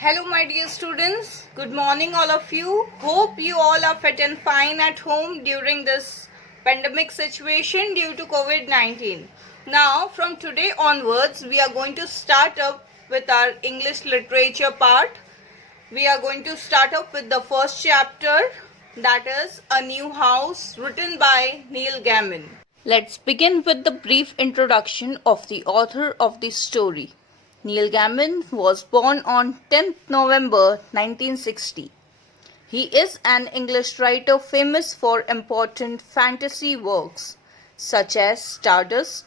Hello my dear students, good morning all of you. Hope you all are fit and fine at home during this pandemic situation due to COVID-19. Now from today onwards we are going to start up with our English literature part. We are going to start up with the first chapter, that is A New House, written by Neil Gaiman. Let's begin with the brief introduction of the author of the story. Neil Gaiman was born on 10th November 1960. He is an English writer famous for important fantasy works such as Stardust,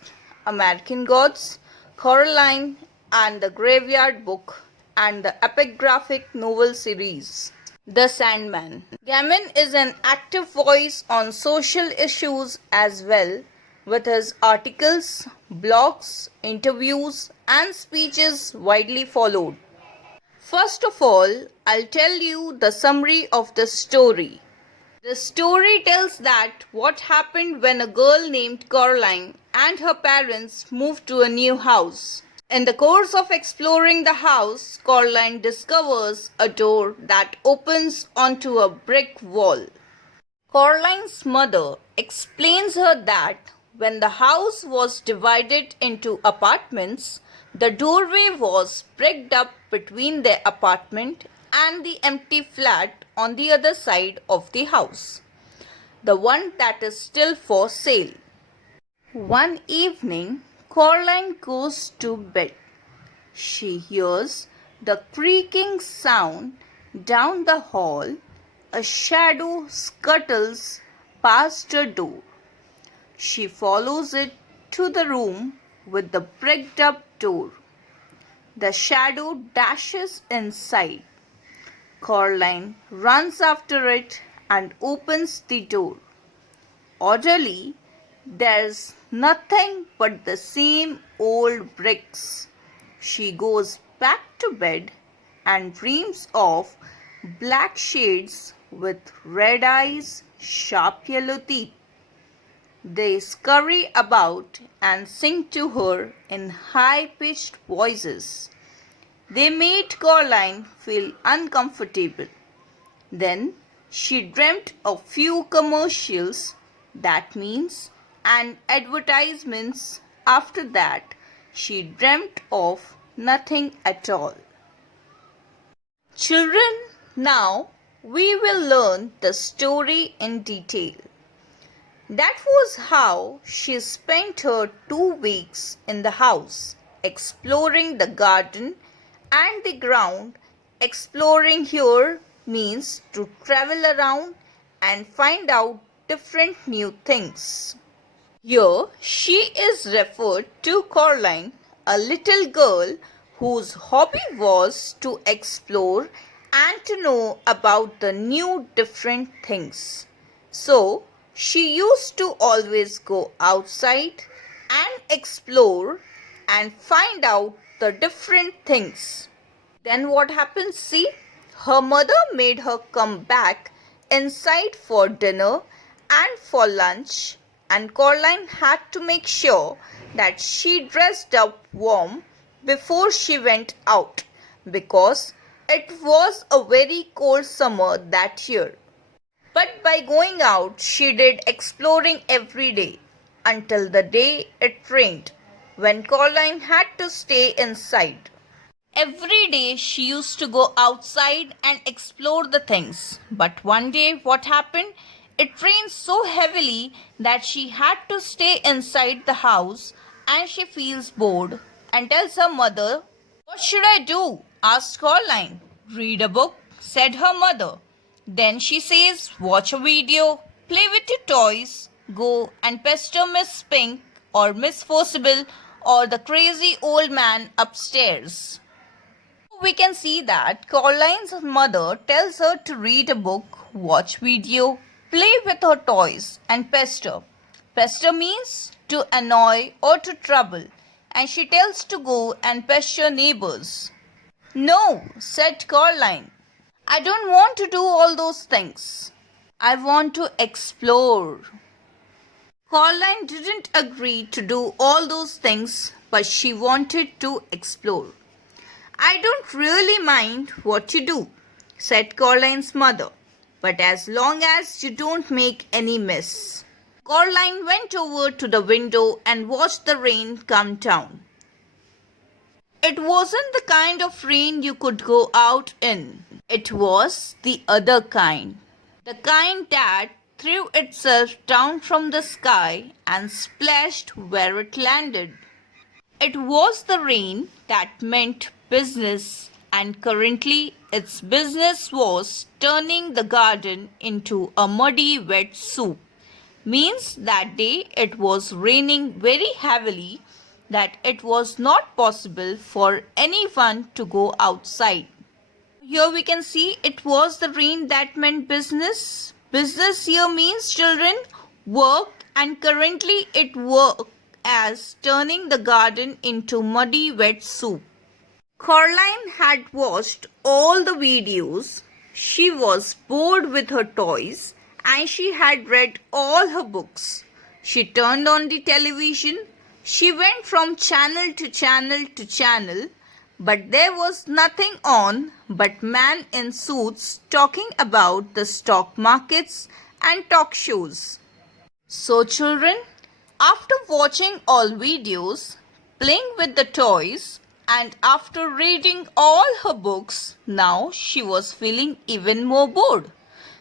American Gods, Coraline, and the Graveyard Book, and the epic graphic novel series The Sandman. Gaiman is an active voice on social issues as well, with his articles, blogs, interviews, and speeches widely followed. First of all, I'll tell you the summary of the story. The story tells that what happened when a girl named Coraline and her parents moved to a new house. In the course of exploring the house, Coraline discovers a door that opens onto a brick wall. Coraline's mother explains her that when the house was divided into apartments, the doorway was bricked up between the apartment and the empty flat on the other side of the house, the one that is still for sale. One evening, Coraline goes to bed. She hears the creaking sound down the hall. A shadow scuttles past her door. She follows it to the room with the bricked up door. The shadow dashes inside. Coraline runs after it and opens the door. Oddly, there's nothing but the same old bricks. She goes back to bed and dreams of black shades with red eyes, sharp yellow teeth. They scurry about and sing to her in high-pitched voices. They made Coraline feel uncomfortable. Then she dreamt a few commercials, that means, and advertisements. After that, she dreamt of nothing at all. Children, now we will learn the story in detail. That was how she spent her 2 weeks in the house, exploring the garden and the ground. Exploring here means to travel around and find out different new things. Here she is referred to Coraline, a little girl whose hobby was to explore and to know about the new different things. So, she used to always go outside and explore and find out the different things. Then what happens? See, her mother made her come back inside for dinner and for lunch, and Coraline had to make sure that she dressed up warm before she went out, because it was a very cold summer that year. But by going out, she did exploring every day until the day it rained, when Coraline had to stay inside. Every day she used to go outside and explore the things. But one day what happened? It rained so heavily that she had to stay inside the house, and she feels bored and tells her mother, "What should I do?" asked Coraline. "Read a book," said her mother. Then she says, "Watch a video, play with your toys, go and pester Miss Pink or Miss Forcible or the crazy old man upstairs." We can see that Coraline's mother tells her to read a book, watch video, play with her toys, and pester. Pester means to annoy or to trouble, and she tells to go and pester neighbors. "No," said Coraline. "I don't want to do all those things. I want to explore." Coraline didn't agree to do all those things, but she wanted to explore. I don't really mind what you do, said Coraline's mother, but as long as you don't make any mess. Coraline went over to the window and watched the rain come down. It wasn't the kind of rain you could go out in. It was the other kind. The kind that threw itself down from the sky and splashed where it landed. It was the rain that meant business, and currently its business was turning the garden into a muddy, wet soup. Means that day it was raining very heavily that it was not possible for anyone to go outside. Here we can see it was the rain that meant business. Business here means, children, work, and currently it worked as turning the garden into muddy wet soup. Coraline had watched all the videos. She was bored with her toys and she had read all her books. She turned on the television. She went from channel to channel to channel, but there was nothing on but men in suits talking about the stock markets and talk shows. So children, after watching all videos, playing with the toys, and after reading all her books, now she was feeling even more bored.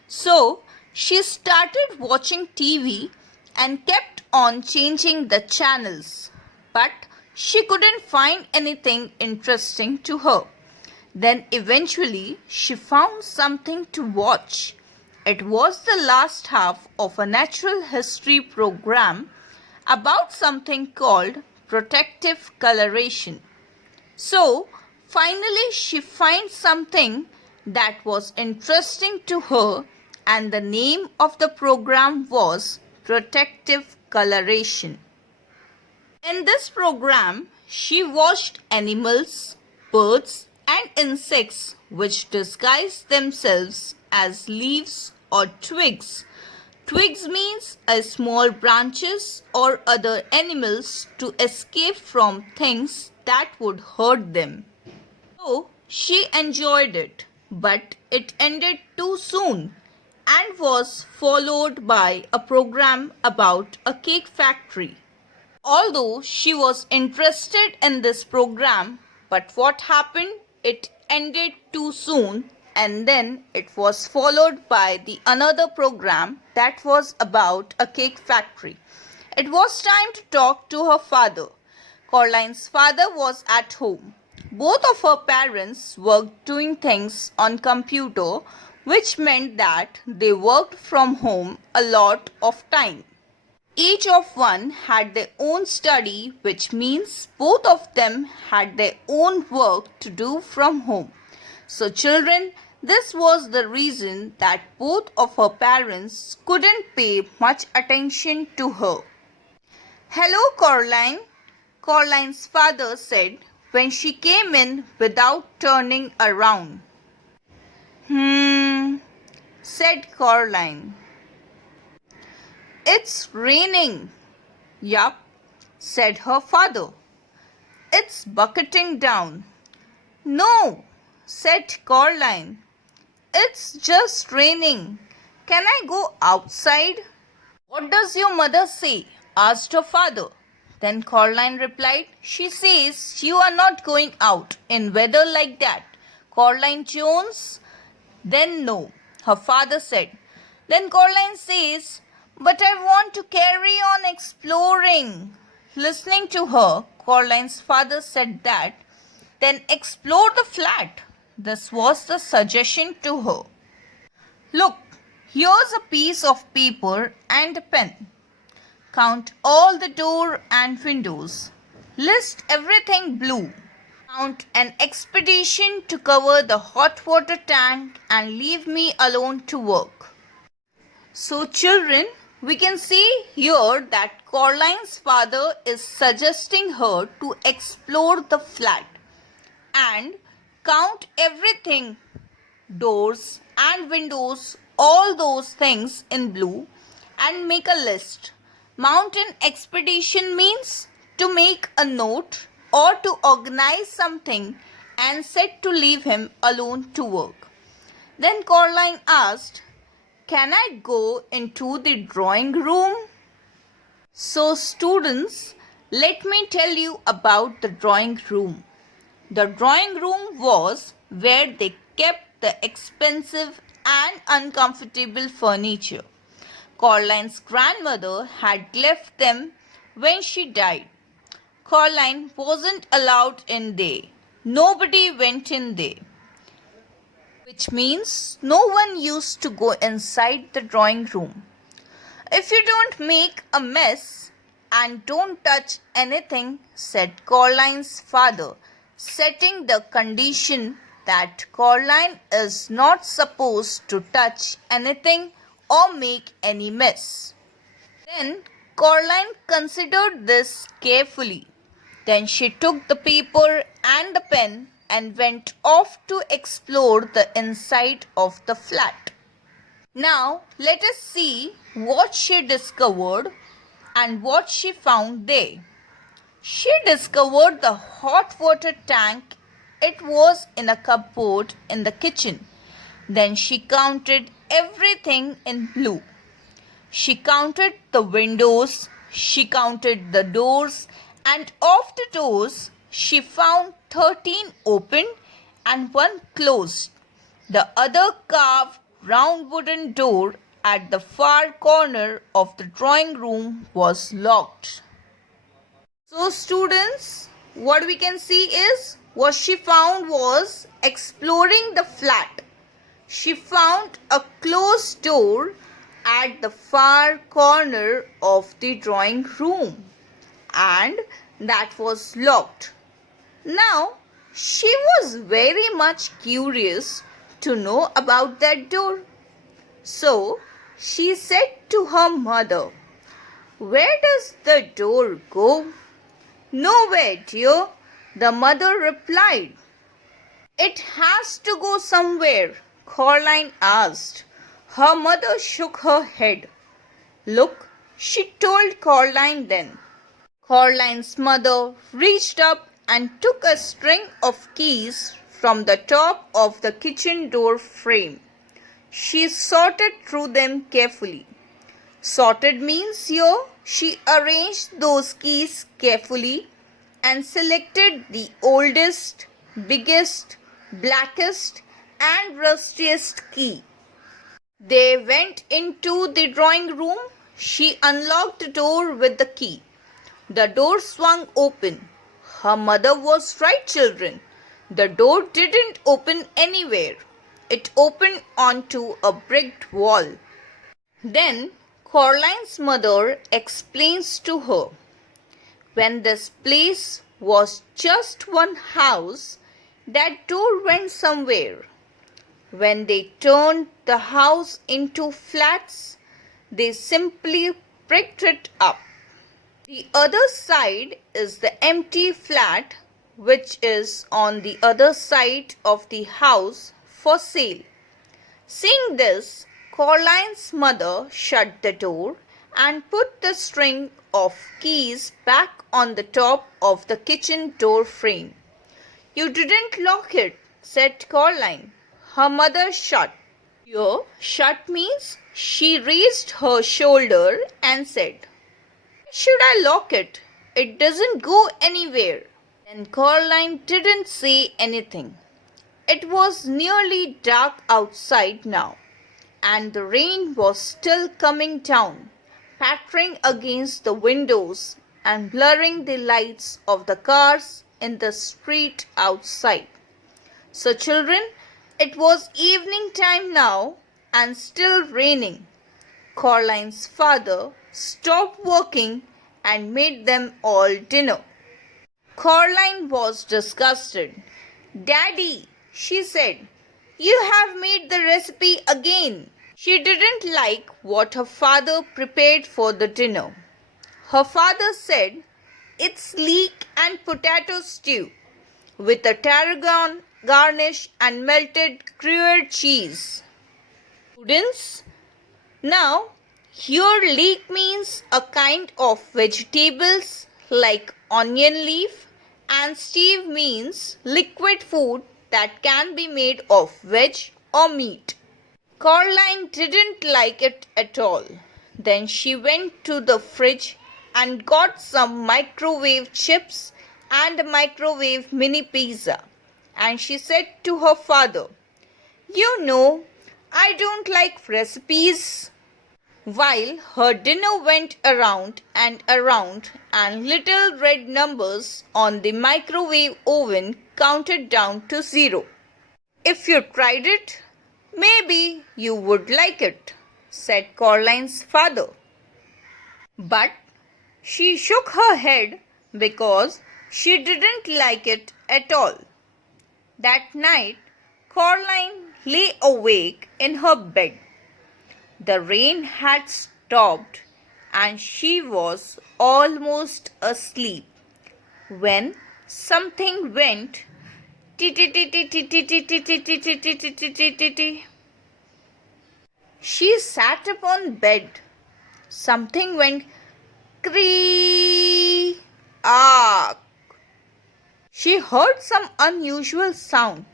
So she started watching TV and kept on changing the channels, but she couldn't find anything interesting to her. Then eventually she found something to watch. It was the last half of a natural history program about something called protective coloration. So finally she found something that was interesting to her, and the name of the program was protective coloration. In this program, she watched animals, birds, and insects which disguise themselves as leaves or twigs. Twigs means small branches or other animals to escape from things that would hurt them. So she enjoyed it, but it ended too soon and was followed by a program about a cake factory. Although she was interested in this program, but what happened? It ended too soon, and then it was followed by the another program that was about a cake factory. It was time to talk to her father. Coraline's father was at home. Both of her parents worked doing things on computer, which meant that they worked from home a lot of time. Each of one had their own study, which means both of them had their own work to do from home. So children, this was the reason that both of her parents couldn't pay much attention to her. "Hello, Coraline," Coraline's father said when she came in without turning around. Said Coraline. "It's raining." "Yup," said her father. "It's bucketing down." "No," said Coraline. "It's just raining. Can I go outside?" "What does your mother say?" asked her father. Then Coraline replied, "She says you are not going out in weather like that." "Coraline Jones?" "Then no," her father said. Then Coraline says, "But I want to carry on exploring." Listening to her, Coraline's father said that, "Then explore the flat." This was the suggestion to her. "Look, here's a piece of paper and a pen. Count all the doors and windows. List everything blue. Count an expedition to cover the hot water tank and leave me alone to work." So children, we can see here that Coraline's father is suggesting her to explore the flat and count everything, doors and windows, all those things in blue, and make a list. Mountain expedition means to make a note or to organize something and said to leave him alone to work. Then Caroline asked, "Can I go into the drawing room?" So students, let me tell you about the drawing room. The drawing room was where they kept the expensive and uncomfortable furniture. Caroline's grandmother had left them when she died. Caroline wasn't allowed in there. Nobody went in there, which means no one used to go inside the drawing room. "If you don't make a mess and don't touch anything," said Caroline's father, setting the condition that Caroline is not supposed to touch anything or make any mess. Then Caroline considered this carefully. Then she took the paper and the pen and went off to explore the inside of the flat. Now let us see what she discovered and what she found there. She discovered the hot water tank. It was in a cupboard in the kitchen. Then she counted everything in blue. She counted the windows, she counted the doors, and of the doors she found 13 open and one closed. The other carved round wooden door at the far corner of the drawing room was locked. So students, what we can see is what she found was exploring the flat. She found a closed door at the far corner of the drawing room and that was locked. Now she was very much curious to know about that door. So she said to her mother, "Where does the door go?" "Nowhere, dear," the mother replied. "It has to go somewhere," Caroline asked. Her mother shook her head. "Look," she told Caroline then. Caroline's mother reached up and took a string of keys from the top of the kitchen door frame. She sorted through them carefully. Sorted means here she arranged those keys carefully and selected the oldest, biggest, blackest and rustiest key. They went into the drawing room. She unlocked the door with the key. The door swung open. Her mother was right, children. The door didn't open anywhere. It opened onto a bricked wall. Then Caroline's mother explains to her, "When this place was just one house, that door went somewhere. When they turned the house into flats, they simply bricked it up. The other side is the empty flat, which is on the other side of the house for sale." Seeing this, Caroline's mother shut the door and put the string of keys back on the top of the kitchen door frame. "You didn't lock it," said Caroline. Her mother shut. Here, shut means she raised her shoulder and said, "Why should I lock it? It doesn't go anywhere." Then Caroline didn't say anything. It was nearly dark outside now, and the rain was still coming down, pattering against the windows and blurring the lights of the cars in the street outside. So children, it was evening time now and still raining. Caroline's father stopped working and made them all dinner. Caroline was disgusted. "Daddy," she said, "you have made the recipe again." She didn't like what her father prepared for the dinner. Her father said, "It's leek and potato stew with a tarragon garnish and melted Gruyere cheese." Students, now here leek means a kind of vegetables like onion leaf and Steve means liquid food that can be made of veg or meat. Caroline didn't like it at all. Then she went to the fridge and got some microwave chips and a microwave mini pizza. And she said to her father, "You know, I don't like recipes." While her dinner went around and little red numbers on the microwave oven counted down to 0. "If you tried it, maybe you would like it," said Caroline's father. But she shook her head because she didn't like it at all. That night, Caroline lay awake in her bed. The rain had stopped and she was almost asleep when something went tee-tee-tee-tee-tee-tee-tee-tee-tee-tee-tee-tee. She sat upon bed. Something went cree. Ah! She heard some unusual sound.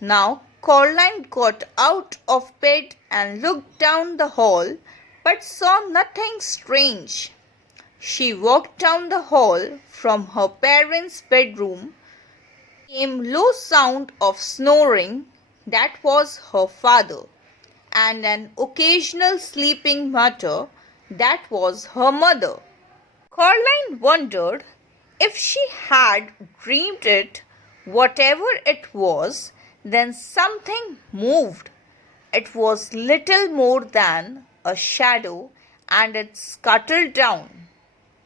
Now Caroline got out of bed and looked down the hall, but saw nothing strange. She walked down the hall. From her parents' bedroom came low sound of snoring. That was her father, and an occasional sleeping mutter. That was her mother. Caroline wondered if she had dreamed it. Whatever it was, then something moved. It was little more than a shadow, and it scuttled down.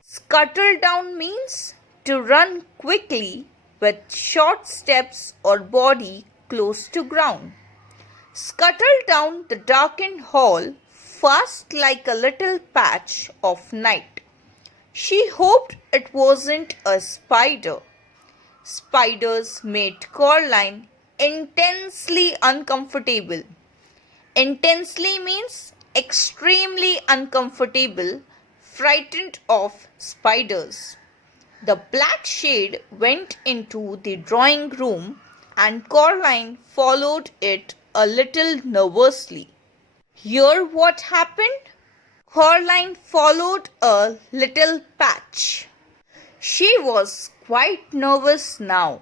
Scuttle down means to run quickly with short steps or body close to ground. Scuttle down the darkened hall fast like a little patch of night. She hoped it wasn't a spider. Spiders made Caroline intensely uncomfortable. Intensely means extremely uncomfortable, frightened of spiders. The black shade went into the drawing room and Caroline followed it a little nervously. Hear what happened? Caroline followed a little patch. She was quite nervous now.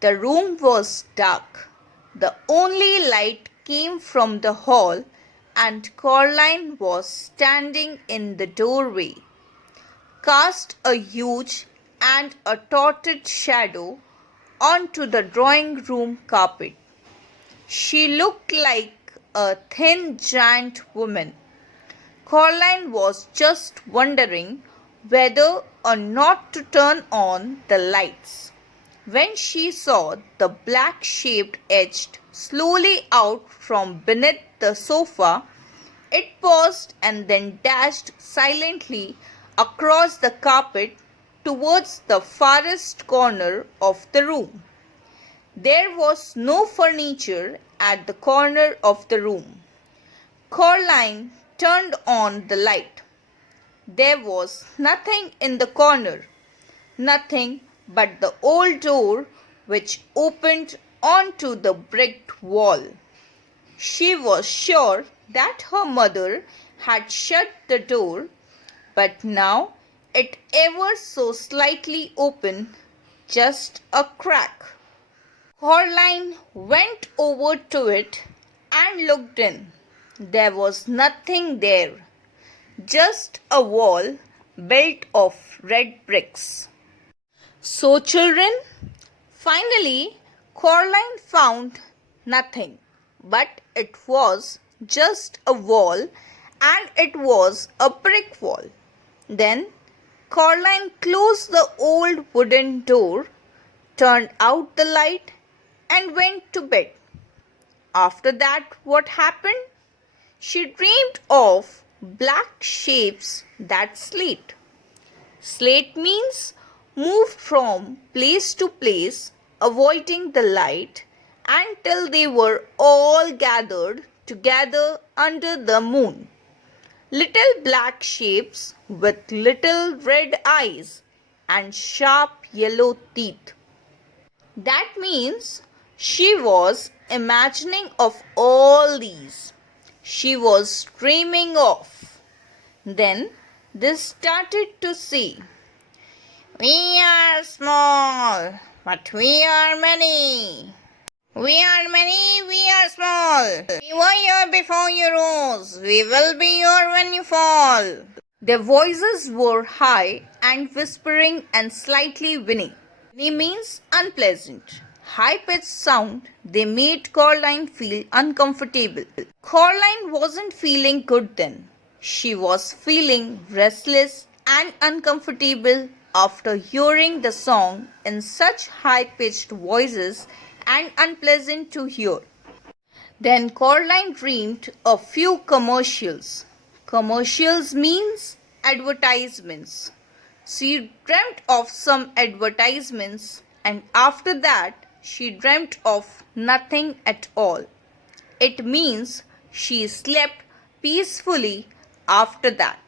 The room was dark. The only light came from the hall, and Caroline was standing in the doorway, cast a huge and a tortured shadow onto the drawing room carpet. She looked like a thin giant woman. Caroline was just wondering whether or not to turn on the lights when she saw the black shape edged slowly out from beneath the sofa. It paused and then dashed silently across the carpet towards the farthest corner of the room. There was no furniture at the corner of the room. Caroline turned on the light. There was nothing in the corner, nothing but the old door which opened onto the bricked wall. She was sure that her mother had shut the door, but now it ever so slightly opened, just a crack. Caroline went over to it and looked in. There was nothing there, just a wall built of red bricks. So children, finally Caroline found nothing, but it was just a wall, and it was a brick wall. Then Caroline closed the old wooden door, turned out the light, and went to bed. After that, what happened? She dreamed of black shapes that slid. Slid means moved from place to place, avoiding the light, until they were all gathered together under the moon. Little black shapes with little red eyes and sharp yellow teeth. That means she was imagining of all these. She was dreaming of. Then they started to say, "We are small, but we are many. We are many, we are small. We were here before you rose. We will be here when you fall." Their voices were high and whispering and slightly winning. Winny means unpleasant. High-pitched sound, they made Coraline feel uncomfortable. Coraline wasn't feeling good then. She was feeling restless and uncomfortable after hearing the song in such high-pitched voices and unpleasant to hear. Then Coraline dreamed a few commercials. Commercials means advertisements. She dreamt of some advertisements, and after that she dreamt of nothing at all. It means she slept peacefully after that.